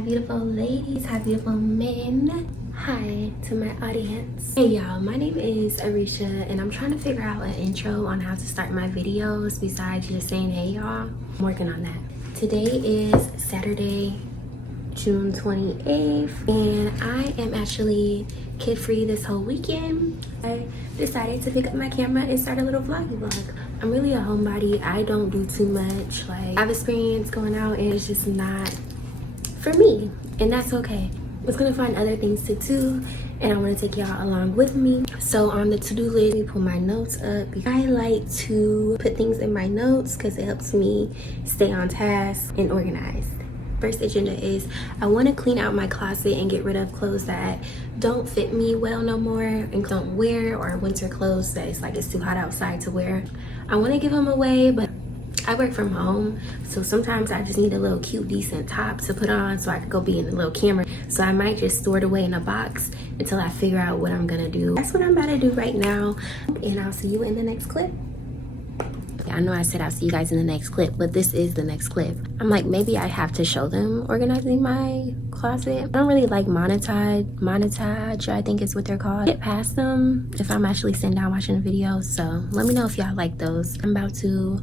Hi beautiful ladies, hi beautiful men, hi to my audience. Hey y'all, my name is Arisha and I'm trying to figure out an intro on how to start my videos besides just saying hey y'all. I'm working on that. Today is Saturday, June 28th, and I am actually kid-free this whole weekend. I decided to pick up my camera and start a little vloggy vlog. I'm really a homebody. I don't do too much. Like, I've experienced going out and it's just not for me, and that's okay. I was gonna find other things to do and I want to take y'all along with me. So on the to-do list, let me pull my notes up. I like to put things in my notes because it helps me stay on task and organized. First agenda is I want to clean out my closet and get rid of clothes that don't fit me well no more and don't wear, or winter clothes that it's too hot outside to wear. I want to give them away, but I work from home, so sometimes I just need a little cute decent top to put on so I can go be in the little camera. So I might just store it away in a box until I figure out what I'm gonna do. That's what I'm about to do right now, and I'll see you in the next clip. I know I said I'll see you guys in the next clip, but this is the next clip. I'm like, maybe I have to show them organizing my closet. I don't really like montage, I think is what they're called. Get past them if I'm actually sitting down watching a video, so let me know if y'all like those. I'm about to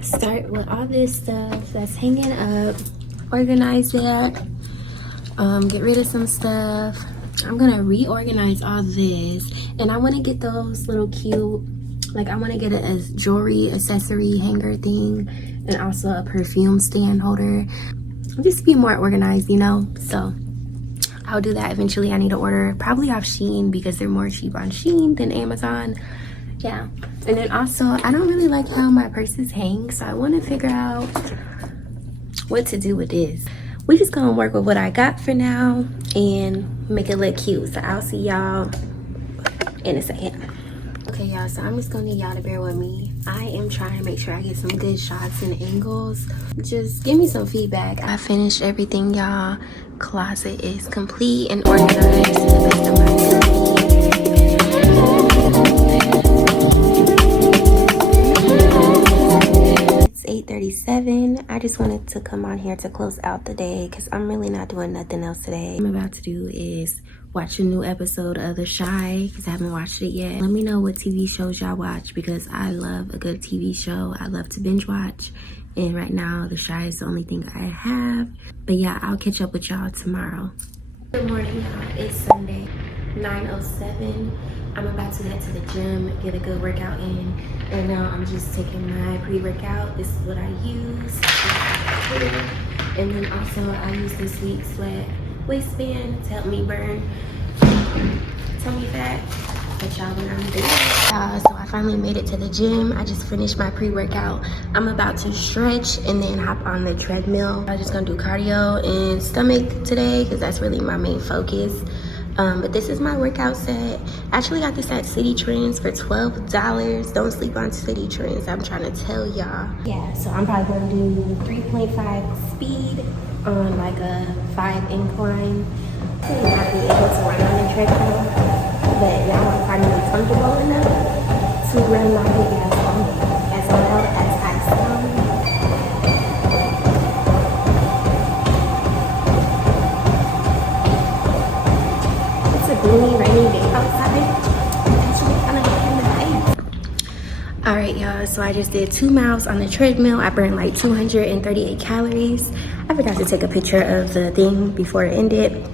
start with all this stuff that's hanging up, organize that, get rid of some stuff. I'm gonna reorganize all this, and I want to get those little cute, like I want to get a jewelry accessory hanger thing and also a perfume stand holder. Just be more organized, you know. So I'll do that eventually. I need to order probably off Shein because they're more cheap on Shein than Amazon. Yeah, and then also I don't really like how my purses hang, so I want to figure out what to do with this. We just gonna work with what I got for now and make it look cute. So I'll see y'all in a second. Okay y'all, so I'm just gonna need y'all to bear with me. I am trying to make sure I get some good shots and angles. Just give me some feedback. I finished everything, y'all. Closet is complete and organized to the best of my ability. It's 8:37. I just wanted to come on here to close out the day because I'm really not doing nothing else today. What I'm about to do is watch a new episode of The Chi because I haven't watched it yet. Let me know what TV shows y'all watch because I love a good TV show. I love to binge watch, and right now The Chi is the only thing I have. But yeah, I'll catch up with y'all tomorrow. Good morning, y'all. It's Sunday, 9:07. I'm about to head to the gym, get a good workout in, and now I'm just taking my pre-workout. This is what I use. And then also I use this week's flat waistband to help me burn tummy fat. But y'all, when I'm doing so I finally made it to the gym. I just finished my pre-workout. I'm about to stretch and then hop on the treadmill. I'm just gonna do cardio and stomach today because that's really my main focus. But this is my workout set. I actually got this at City Trends for $12. Don't sleep on City Trends, I'm trying to tell y'all. Yeah, so I'm probably gonna do 3.5 speed on like a 5 incline. I'm not being able to run on the treadmill, but now I'm finally comfortable enough to run my big ass on as well as I sound. It's a gloomy, rainy day outside. Actually, kind of in the day. All right, y'all. So I just did 2 miles on the treadmill. I burned like 238 calories. I forgot to take a picture of the thing before it ended,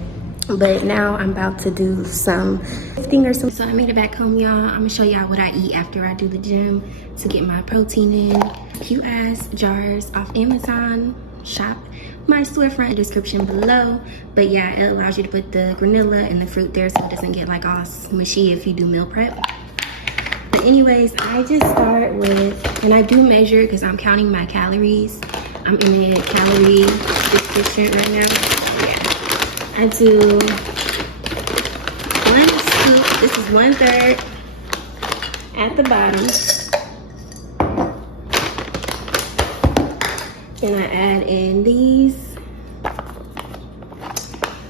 but now I'm about to do some lifting or something. So I made it back home, y'all. I'm gonna show y'all what I eat after I do the gym to get my protein in. Cute ass jars off Amazon. Shop my storefront description below. But yeah, it allows you to put the granola and the fruit there so it doesn't get like all mushy if you do meal prep. But anyways, I just start with, and I do measure because I'm counting my calories. I'm in a calorie deficient right now. Yeah. I do 1 scoop. This is 1/3 at the bottom. Then I add in these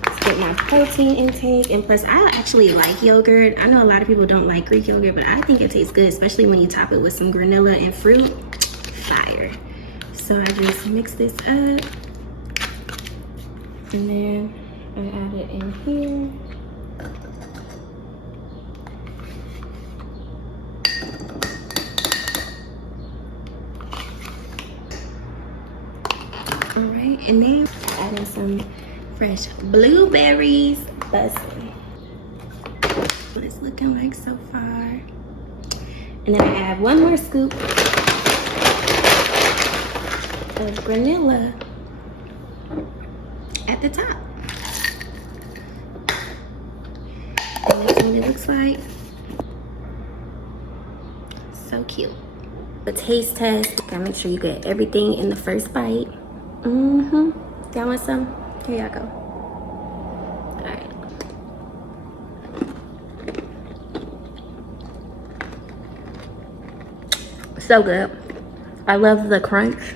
to get my protein intake. And plus, I actually like yogurt. I know a lot of people don't like Greek yogurt, but I think it tastes good, especially when you top it with some granola and fruit. Fire. So I just mix this up. And then I add it in here. All right, and then I add in some fresh blueberries. Bussin'. What it's looking like so far. And then I add one more scoop of vanilla at the top. And that's what it looks like. So cute. A taste test. Gotta make sure you get everything in the first bite. Y'all want some? Here y'all go. Alright. So good. I love the crunch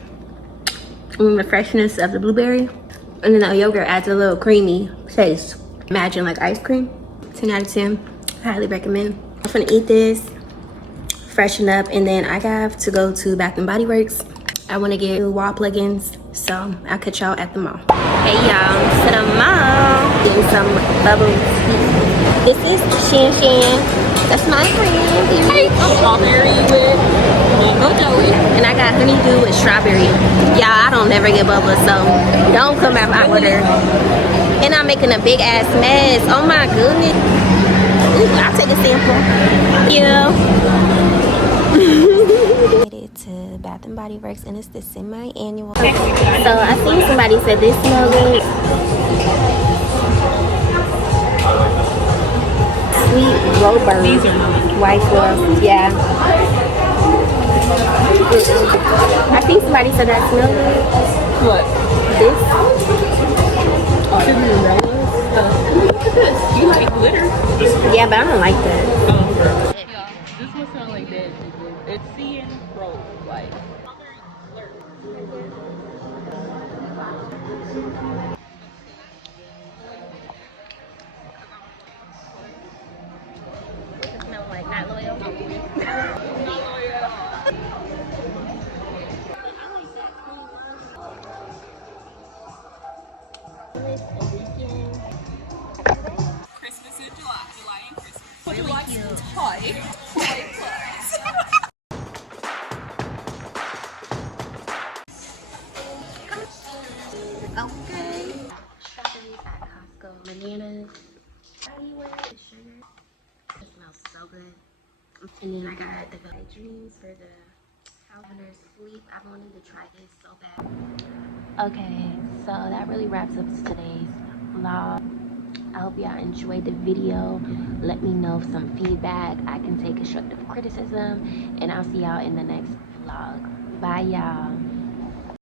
and the freshness of the blueberry. And then the yogurt adds a little creamy taste. Imagine like ice cream. 10 out of 10. Highly recommend. I'm gonna eat this, freshen up, and then I have to go to Bath and Body Works. I want to get new wall plugins, so I'll catch y'all at the mall. Hey y'all, to the mall. Getting some bubbles. This is Shan Shan. That's my friend. Hey, I'm strawberry with mango jelly. And I got honeydew with strawberry. Y'all, I don't never get bubbles, so don't come at my order. And I'm making a big ass mess. Oh my goodness. Ooh, I'll take a sample. Yeah. To Bath and Body Works, and it's the semi-annual. So I think somebody said this smell good. Sweet Robert. These are not. White Forest. Yeah. I think somebody said that smell good. What? This. Look at this. You like glitter? Yeah, but I don't like that. Oh. Yeah, this one sounds like that. It's C and Pro. Like. It smells like not loyal. Christmas in July. July and Christmas. Would you like some toy? Toy plus. Okay. Strawberries at Costco. Bananas. How do you wear it? Sugar. It smells so good. And then I got the dreams for the Calvin's sleep. I've wanted to try this so bad. Okay, so that really wraps up today's vlog. I hope y'all enjoyed the video. Let me know some feedback. I can take constructive criticism, and I'll see y'all in the next vlog. Bye y'all.